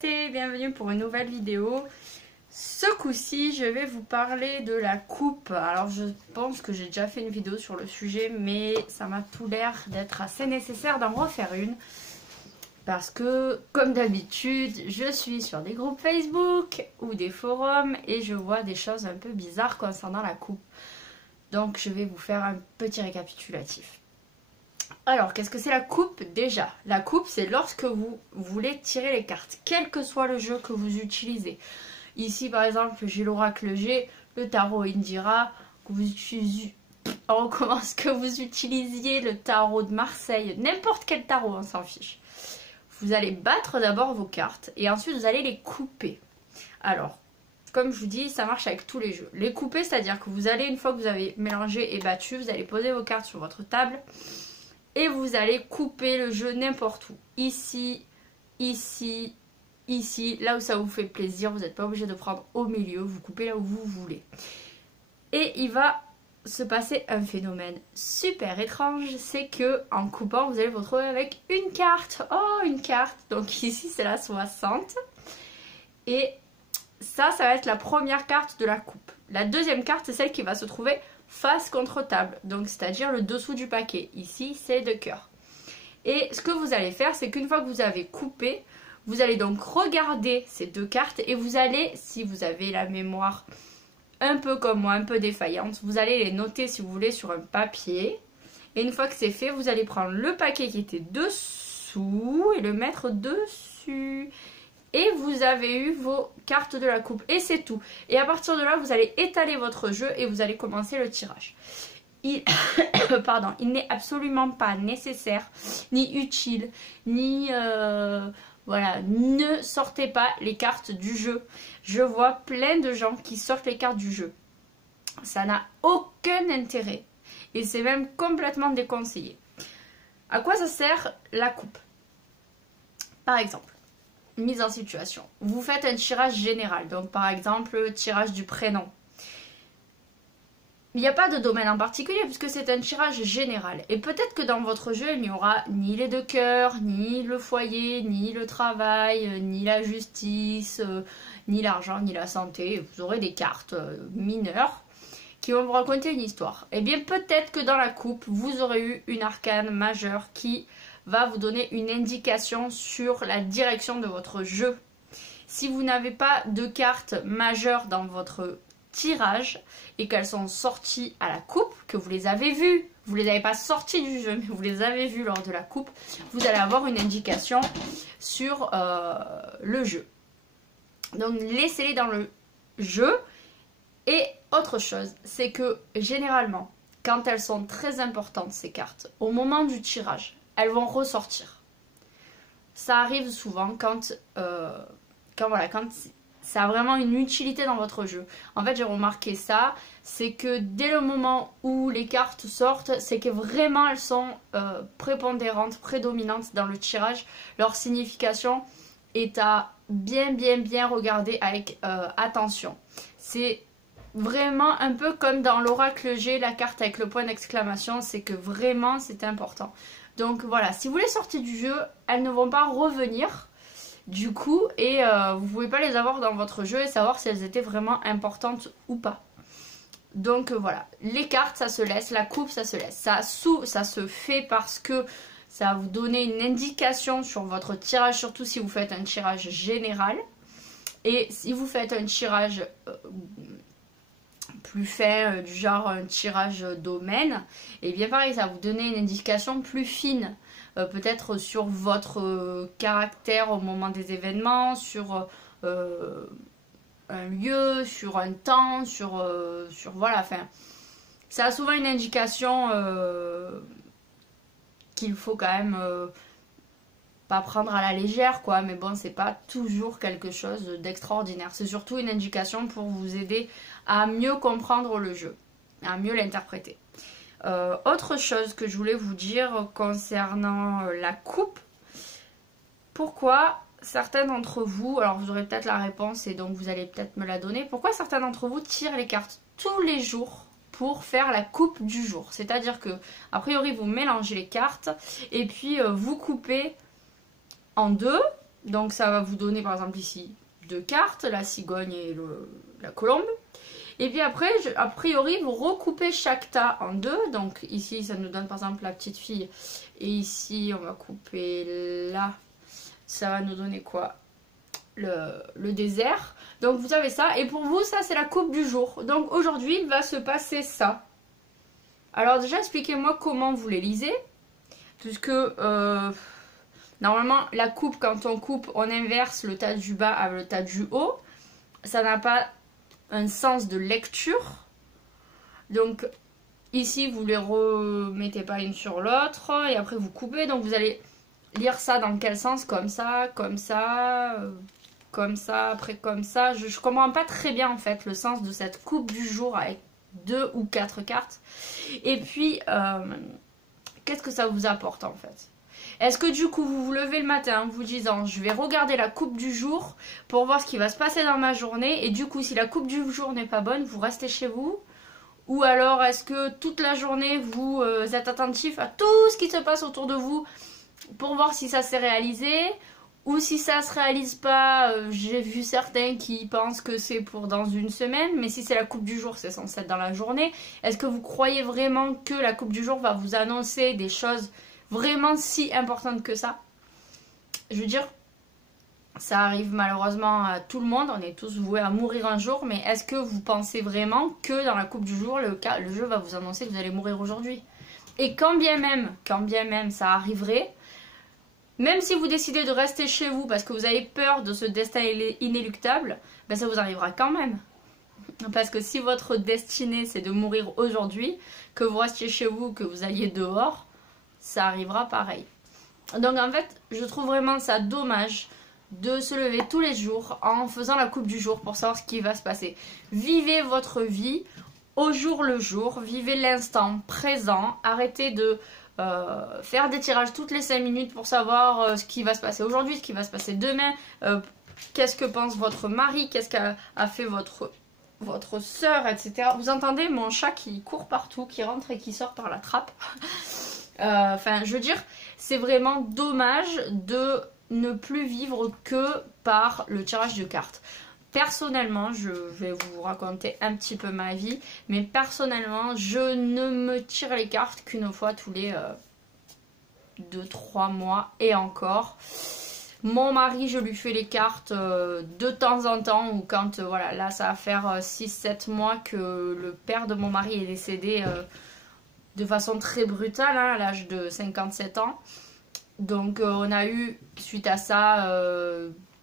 Bienvenue pour une nouvelle vidéo. Ce coup-ci, je vais vous parler de la coupe. Alors, je pense que j'ai déjà fait une vidéo sur le sujet, mais ça m'a tout l'air d'être assez nécessaire d'en refaire une. Parce que, comme d'habitude, je suis sur des groupes Facebook ou des forums et je vois des choses un peu bizarres concernant la coupe. Donc, je vais vous faire un petit récapitulatif. Alors, qu'est-ce que c'est la coupe déjà? La coupe, c'est lorsque vous voulez tirer les cartes, quel que soit le jeu que vous utilisez. Ici, par exemple, j'ai l'oracle G, le tarot Indira, que vous utilisez... On recommence, que vous utilisiez le tarot de Marseille, n'importe quel tarot, on s'en fiche. Vous allez battre d'abord vos cartes et ensuite vous allez les couper. Alors, comme je vous dis, ça marche avec tous les jeux. Les couper, c'est-à-dire que vous allez, une fois que vous avez mélangé et battu, vous allez poser vos cartes sur votre table. Et vous allez couper le jeu n'importe où. Ici, ici, ici, là où ça vous fait plaisir. Vous n'êtes pas obligé de prendre au milieu. Vous coupez là où vous voulez. Et il va se passer un phénomène super étrange. C'est que en coupant, vous allez vous retrouver avec une carte. Oh, une carte. Donc ici, c'est la 60. Et ça va être la première carte de la coupe. La deuxième carte, c'est celle qui va se trouver face contre table, donc c'est-à-dire le dessous du paquet. Ici, c'est de cœur. Et ce que vous allez faire, c'est qu'une fois que vous avez coupé, vous allez donc regarder ces deux cartes et vous allez, si vous avez la mémoire un peu comme moi, un peu défaillante, vous allez les noter si vous voulez sur un papier. Et une fois que c'est fait, vous allez prendre le paquet qui était dessous et le mettre dessus. Et vous avez eu vos cartes de la coupe. Et c'est tout. Et à partir de là, vous allez étaler votre jeu et vous allez commencer le tirage. Pardon, il n'est absolument pas nécessaire, ni utile, ni... voilà, ne sortez pas les cartes du jeu. Je vois plein de gens qui sortent les cartes du jeu. Ça n'a aucun intérêt. Et c'est même complètement déconseillé. À quoi ça sert la coupe? Par exemple, mise en situation. Vous faites un tirage général, donc par exemple le tirage du prénom. Il n'y a pas de domaine en particulier puisque c'est un tirage général. Et peut-être que dans votre jeu, il n'y aura ni les deux cœurs, ni le foyer, ni le travail, ni la justice, ni l'argent, ni la santé. Vous aurez des cartes mineures qui vont vous raconter une histoire. Et bien peut-être que dans la coupe, vous aurez eu une arcane majeure qui va vous donner une indication sur la direction de votre jeu. Si vous n'avez pas de cartes majeures dans votre tirage et qu'elles sont sorties à la coupe, que vous les avez vues, vous les avez pas sorties du jeu, mais vous les avez vues lors de la coupe, vous allez avoir une indication sur le jeu. Donc laissez-les dans le jeu. Et autre chose, c'est que généralement, quand elles sont très importantes, ces cartes, au moment du tirage, elles vont ressortir. Ça arrive souvent quand ça a vraiment une utilité dans votre jeu. En fait, j'ai remarqué ça, c'est que dès le moment où les cartes sortent, c'est que vraiment elles sont prépondérantes, prédominantes dans le tirage. Leur signification est à bien regarder avec attention. C'est vraiment un peu comme dans l'oracle G, la carte avec le point d'exclamation, c'est que vraiment c'est important. Donc voilà, si vous les sortez du jeu, elles ne vont pas revenir du coup et vous ne pouvez pas les avoir dans votre jeu et savoir si elles étaient vraiment importantes ou pas. Donc voilà, les cartes ça se laisse, la coupe ça se laisse. Ça se fait parce que ça va vous donner une indication sur votre tirage, surtout si vous faites un tirage général. Et si vous faites un tirage plus fin, du genre un tirage domaine, et bien pareil, ça va vous donner une indication plus fine, peut-être sur votre caractère au moment des événements, sur un lieu, sur un temps, sur voilà, enfin, ça a souvent une indication qu'il faut quand même pas prendre à la légère quoi, mais bon, c'est pas toujours quelque chose d'extraordinaire. C'est surtout une indication pour vous aider à mieux comprendre le jeu, à mieux l'interpréter. Autre chose que je voulais vous dire concernant la coupe, pourquoi certains d'entre vous, alors vous aurez peut-être la réponse et donc vous allez peut-être me la donner, pourquoi certains d'entre vous tirent les cartes tous les jours pour faire la coupe du jour? C'est-à-dire que, a priori, vous mélangez les cartes et puis vous coupez en deux Donc ça va vous donner par exemple ici 2 cartes, la cigogne et la colombe. Et puis après, a priori, vous recoupez chaque tas en 2. Donc ici, ça nous donne par exemple la petite fille. Et ici, on va couper là. Ça va nous donner quoi? Le désert. Donc vous avez ça. Et pour vous, ça c'est la coupe du jour. Donc aujourd'hui, il va se passer ça. Alors déjà, expliquez-moi comment vous les lisez. Puisque normalement, la coupe, quand on coupe, on inverse le tas du bas avec le tas du haut. Ça n'a pas un sens de lecture. Donc ici vous les remettez pas une sur l'autre et après vous coupez, donc vous allez lire ça dans quel sens, comme ça, comme ça, comme ça, après comme ça. Je comprends pas très bien en fait le sens de cette coupe du jour avec 2 ou 4 cartes. Et puis qu'est-ce que ça vous apporte en fait? Est-ce que du coup vous vous levez le matin en vous disant je vais regarder la coupe du jour pour voir ce qui va se passer dans ma journée, et du coup si la coupe du jour n'est pas bonne, vous restez chez vous? Ou alors est-ce que toute la journée vous êtes attentif à tout ce qui se passe autour de vous pour voir si ça s'est réalisé? Ou si ça se réalise pas, j'ai vu certains qui pensent que c'est pour dans une semaine, mais si c'est la coupe du jour, c'est censé être dans la journée. Est-ce que vous croyez vraiment que la coupe du jour va vous annoncer des choses vraiment si importante que ça? Je veux dire, ça arrive malheureusement à tout le monde, on est tous voués à mourir un jour, mais est-ce que vous pensez vraiment que dans la coupe du jour, le jeu va vous annoncer que vous allez mourir aujourd'hui? Et quand bien même ça arriverait, même si vous décidez de rester chez vous parce que vous avez peur de ce destin inéluctable, ben ça vous arrivera quand même. Parce que si votre destinée c'est de mourir aujourd'hui, que vous restiez chez vous, que vous alliez dehors, ça arrivera pareil. Donc en fait, je trouve vraiment ça dommage de se lever tous les jours en faisant la coupe du jour pour savoir ce qui va se passer. Vivez votre vie au jour le jour, vivez l'instant présent, arrêtez de faire des tirages toutes les 5 minutes pour savoir ce qui va se passer aujourd'hui, ce qui va se passer demain, qu'est-ce que pense votre mari, qu'est-ce qu'a fait votre soeur, etc. Vous entendez mon chat qui court partout, qui rentre et qui sort par la trappe. Enfin, je veux dire, c'est vraiment dommage de ne plus vivre que par le tirage de cartes. Personnellement, je vais vous raconter un petit peu ma vie, mais personnellement, je ne me tire les cartes qu'une fois tous les 2-3 mois et encore. Mon mari, je lui fais les cartes de temps en temps, ou quand, voilà, là ça va faire 6-7 mois que le père de mon mari est décédé de façon très brutale, hein, à l'âge de 57 ans. Donc on a eu, suite à ça,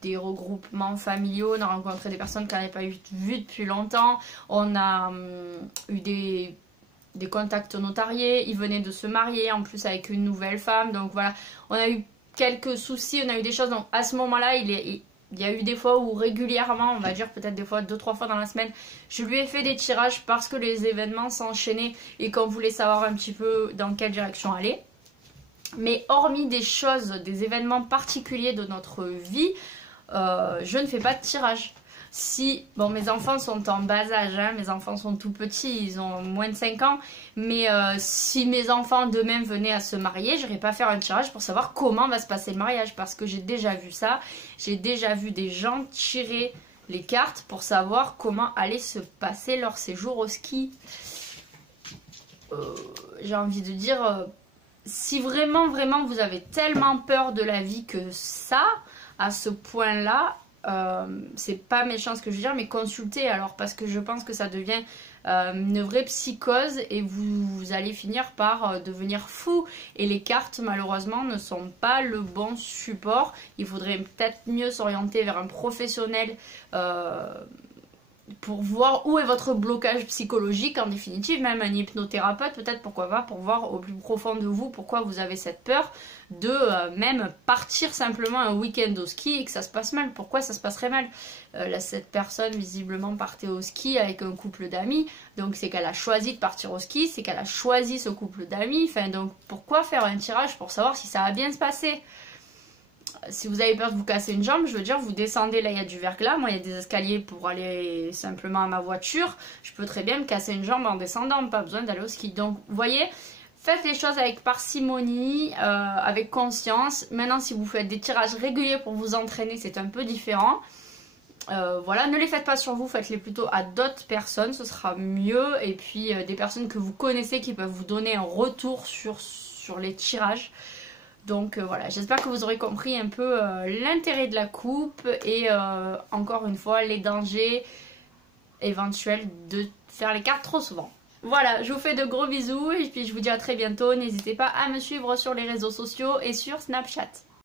des regroupements familiaux, on a rencontré des personnes qu'on n'avait pas vues depuis longtemps, on a eu des contacts notariés, il venait de se marier en plus avec une nouvelle femme, donc voilà, on a eu quelques soucis, on a eu des choses, donc à ce moment-là, il y a eu des fois où régulièrement, on va dire peut-être des fois 2-3 fois dans la semaine, je lui ai fait des tirages parce que les événements s'enchaînaient et qu'on voulait savoir un petit peu dans quelle direction aller. Mais hormis des choses, des événements particuliers de notre vie, je ne fais pas de tirage. Si, bon, mes enfants sont en bas âge, hein, mes enfants sont tout petits, ils ont moins de 5 ans, mais si mes enfants demain venaient à se marier, je n'irais pas faire un tirage pour savoir comment va se passer le mariage, parce que j'ai déjà vu ça, j'ai déjà vu des gens tirer les cartes pour savoir comment allait se passer leur séjour au ski. J'ai envie de dire, si vraiment vous avez tellement peur de la vie que ça, à ce point-là, c'est pas méchant ce que je veux dire, mais consultez alors, parce que je pense que ça devient une vraie psychose et vous allez finir par devenir fou, et les cartes malheureusement ne sont pas le bon support. Il faudrait peut-être mieux s'orienter vers un professionnel pour voir où est votre blocage psychologique, en définitive, même un hypnothérapeute peut-être, pourquoi pas, pour voir au plus profond de vous pourquoi vous avez cette peur de même partir simplement un week-end au ski et que ça se passe mal. Pourquoi ça se passerait mal? Là, cette personne visiblement partait au ski avec un couple d'amis, donc c'est qu'elle a choisi de partir au ski, c'est qu'elle a choisi ce couple d'amis, enfin donc pourquoi faire un tirage pour savoir si ça va bien se passer? Si vous avez peur de vous casser une jambe, je veux dire, vous descendez, là il y a du verglas, moi il y a des escaliers pour aller simplement à ma voiture, je peux très bien me casser une jambe en descendant, pas besoin d'aller au ski. Donc vous voyez, Faites les choses avec parcimonie, avec conscience. Maintenant, si vous faites des tirages réguliers pour vous entraîner, c'est un peu différent. Voilà, ne les faites pas sur vous, faites-les plutôt à d'autres personnes, ce sera mieux. Et puis des personnes que vous connaissez qui peuvent vous donner un retour sur les tirages. Donc voilà, j'espère que vous aurez compris un peu l'intérêt de la coupe et encore une fois les dangers éventuels de faire les cartes trop souvent. Voilà, je vous fais de gros bisous et puis je vous dis à très bientôt. N'hésitez pas à me suivre sur les réseaux sociaux et sur Snapchat.